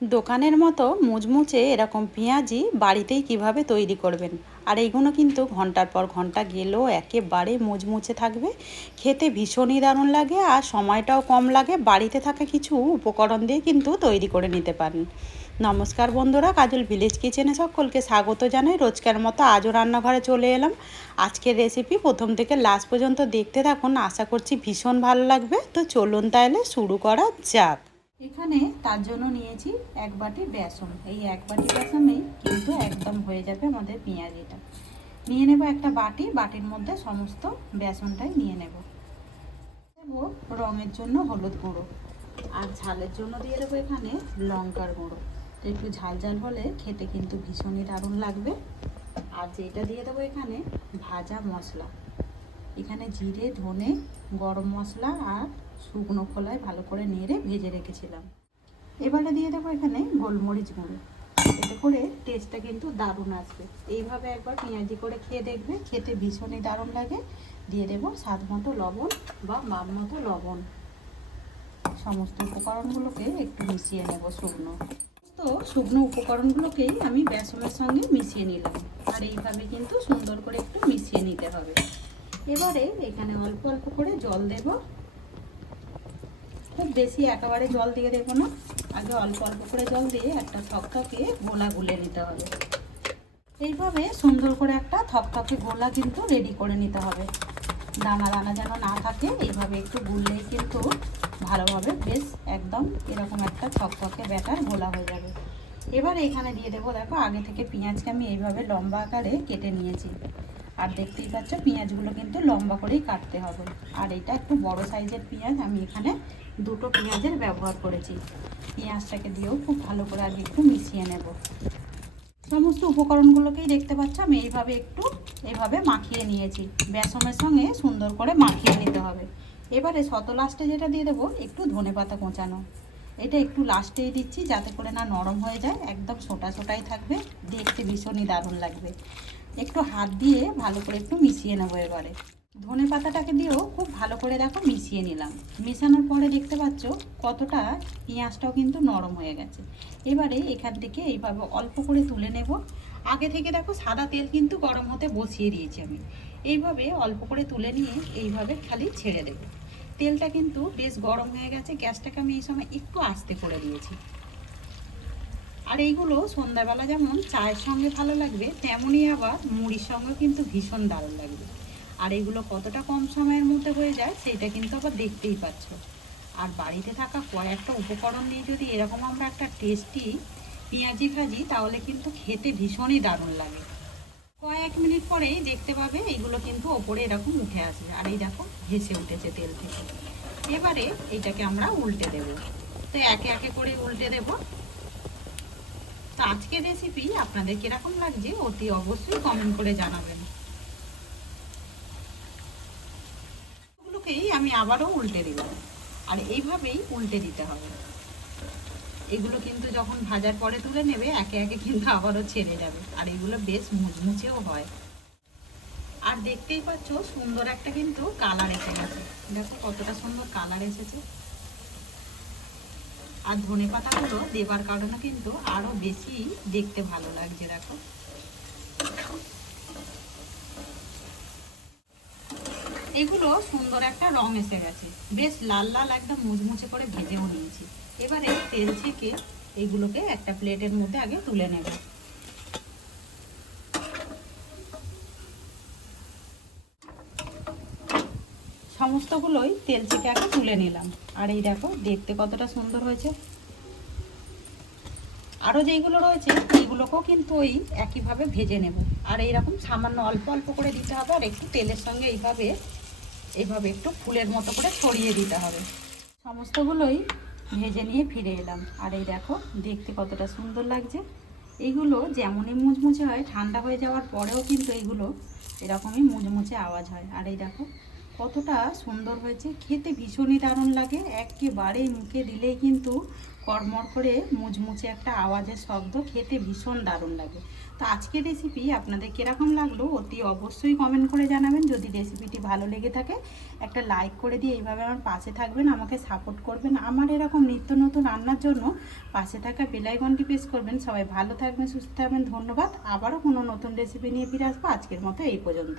দোকানের মতো মুচমুচে এরকম পেঁয়াজি বাড়িতেই কিভাবে তৈরি করবেন। আর এইগুলো কিন্তু ঘন্টার পর ঘন্টা গেলেও একেবারে মুচমুচে থাকবে, খেতে ভীষণই দারুণ লাগে আর সময়টাও কম লাগে। বাড়িতে থাকা কিছু উপকরণ দিয়ে কিন্তু তৈরি করে নিতে পারেন। নমস্কার বন্ধুরা, কাজল ভিলেজ কিচেনে সকলকে স্বাগত জানাই। রোজকার মতো আজও রান্নাঘরে চলে এলাম। আজকের রেসিপি প্রথম থেকে লাস্ট পর্যন্ত দেখতে থাকুন, আশা করছি ভীষণ ভালো লাগবে। তো চলুন তাহলে শুরু করা যাক। এখানে তার জন্য নিয়েছি 1 বাটি বেসন। এই 1 বাটি বেসনেই কিন্তু একদম হয়ে যাবে আমাদের পেঁয়াজিটা। নিয়ে নেব একটা বাটির মধ্যে সমস্ত বেসনটাই নিয়ে নেব। দেবো রঙের জন্য হলুদ গুঁড়ো, আর ঝালের জন্য দিয়ে দেবো এখানে লঙ্কার গুঁড়ো। একটু ঝাল ঝাল হলে খেতে কিন্তু ভীষণই দারুণ লাগবে। আর যেটা দিয়ে দেবো এখানে ভাজা মশলা, এখানে জিরে, ধনে, গরম মশলা আর শুকনো খোলায় ভালো করে নেড়ে ভেজে রেখেছিলাম। এবারে দিয়ে দেবো এখানে গোলমরিচ গুঁড়ো। এতে করে টেস্টটা কিন্তু দারুণ আসবে। এইভাবে একবার পেঁয়াজি করে খেয়ে দেখবে, খেতে ভীষণই দারুণ লাগে। দিয়ে দেবো স্বাদ মতো লবণ বা মাপ মতো লবণ। সমস্ত উপকরণগুলোকে একটু মিশিয়ে নেব। শুকনো উপকরণগুলোকেই আমি বেসনের সঙ্গে মিশিয়ে নিলাম। আর এইভাবে কিন্তু সুন্দর করে একটু মিশিয়ে নিতে হবে। এবারে এখানে অল্প অল্প করে জল দেব। খুব বেশি একেবারে জল দিয়ে দেবো না, আগে অল্প অল্প করে জল দিয়ে একটা থকথকে গোলা গুলে নিতে হবে। এইভাবে সুন্দর করে একটা থকথকে গোলা কিন্তু রেডি করে নিতে হবে। দানা দানা যেন না থাকে, এইভাবে একটু গুললেই কিন্তু ভালোভাবে বেশ একদম এরকম একটা থকথকে ব্যাটার গোলা হয়ে যাবে। এবার এখানে দিয়ে দেবো, দেখো আগে থেকে পেঁয়াজকে আমি এইভাবে লম্বা আকারে কেটে নিয়েছি। আর দেখতেই পাচ্ছ পেঁয়াজগুলো কিন্তু লম্বা করেই কাটতে হবে। আর এটা একটু বড় সাইজের পেঁয়াজ, আমি এখানে 2টো পেঁয়াজের ব্যবহার করেছি। পেঁয়াজটাকে দিয়েও খুব ভালো করে আগে একটু মিশিয়ে নেব। সমস্ত উপকরণগুলোকেই দেখতে পাচ্ছ আমি এইভাবে মাখিয়ে নিয়েছি। বেসনের সঙ্গে সুন্দর করে মাখিয়ে নিতে হবে। এবারে লাস্টে যেটা দিয়ে দেবো একটু ধনেপাতা কোঁচানো। এটা একটু লাস্টেই দিচ্ছি যাতে করে না নরম হয়ে যায়, একদম ছোটাই থাকবে, দেখতে ভীষণই দারুণ লাগবে। একটু হাত দিয়ে ভালো করে একটু মিশিয়ে নেবো। এবারে ধনেপাতাটাকে দিয়েও খুব ভালো করে দেখো মিশিয়ে নিলাম। মেশানোর পরে দেখতে পাচ্ছ কতটা পেঁয়াজটাও কিন্তু নরম হয়ে গেছে। এবারে এখান থেকে এইভাবে অল্প করে তুলে নেব। আগে থেকে দেখো সাদা তেল কিন্তু গরম হতে বসিয়ে দিয়েছি আমি। এইভাবে অল্প করে তুলে নিয়ে এইভাবে খালি ছেড়ে দেব। তেলটা কিন্তু বেশ গরম হয়ে গেছে, গ্যাসটাকে আমি এই সময় একটু আস্তে করে দিয়েছি। আর এইগুলো সন্ধ্যাবেলা যেমন চায়ের সঙ্গে ভালো লাগবে, তেমনই আবার মুড়ির সঙ্গেও কিন্তু ভীষণ দারুণ লাগবে। আর এগুলো কতটা কম সময়ের মধ্যে হয়ে যায় সেটা কিন্তু আবার দেখতেই পাচ্ছ। আর বাড়িতে থাকা কয়েকটা উপকরণ দিয়ে যদি এরকম আমরা একটা টেস্টি পেঁয়াজি ভাজি, তাহলে কিন্তু খেতে ভীষণই দারুণ লাগে। কয়েক মিনিট পরেই দেখতে পাবে এইগুলো কিন্তু ওপরে এরকম উঠে আসবে। আর এই দেখো ভেসে উঠেছে তেল থেকে। এবারে এইটাকে আমরা উল্টে দেব। তো একে একে করে উল্টে দেব। তো আজকের রেসিপি আপনাদের কিরকম লাগছে অতি অবশ্যই কমেন্ট করে জানাবেন। এগুলোকেই আমি আবারও উল্টে দিব। আর এইভাবেই উল্টে দিতে হবে। এগুলো কিন্তু যখন ভাজার পরে তুলে নেবে একে একে কিন্তু আবারও ছেড়ে যাবে। আর এগুলো বেশ মুচমুচেও হয়। আর দেখতেই পাচ্ছ সুন্দর একটা কিন্তু কালার এসে গেছে। দেখো কতটা সুন্দর কালার এসেছে। আর ধনেপাতাগুলো দেবার কারণে কিন্তু আরো বেশি দেখতে ভালো লাগছে। দেখো এগুলো সুন্দর একটা রং এসে গেছে, বেশ লাল লাল একদম মুচমুচে করে ভেজেও নিয়েছি। এবারে তেল থেকে এইগুলোকে একটা প্লেটের মধ্যে আগে তুলে নেব। সমস্তগুলোই তেল থেকে আগে তুলে নিলাম। আর এই দেখো দেখতে কতটা সুন্দর হয়েছে। আরও যেইগুলো রয়েছে এইগুলোকেও কিন্তু ওই একইভাবে ভেজে নেব। আর এইরকম সামান্য অল্প অল্প করে দিতে হবে। আর একটু তেলের সঙ্গে এইভাবে একটু ফুলের মতো করে ছড়িয়ে দিতে হবে। সমস্তগুলোই ভেজে নিয়ে ফিরে এলাম। আর এই দেখো দেখতে কতটা সুন্দর লাগছে। এইগুলো যেমনই মুচমুচে হয়, ঠান্ডা হয়ে যাওয়ার পরেও কিন্তু এইগুলো এরকমই মুচমুচে আওয়াজ হয়। আর এই দেখো কতটা সুন্দর হয়েছে, খেতে ভীষণই দারুণ লাগে। একেবারে মুখে দিলেই কিন্তু কড়মড় করে মুচমুচে একটা আওয়াজের শব্দ, খেতে ভীষণ দারুণ লাগে। তো আজকের রেসিপি আপনাদের কীরকম লাগলো অতি অবশ্যই কমেন্ট করে জানাবেন। যদি রেসিপিটি ভালো লেগে থাকে একটা লাইক করে দিয়ে এইভাবে আমার পাশে থাকবেন, আমাকে সাপোর্ট করবেন। আমার এরকম নিত্য নতুন রান্নার জন্য পাশে থাকা বেল আইকনটি প্রেস করবেন। সবাই ভালো থাকবেন, সুস্থ থাকবেন। ধন্যবাদ। আবারও কোনো নতুন রেসিপি নিয়ে ফিরে আসবো। আজকের মতো এই পর্যন্ত।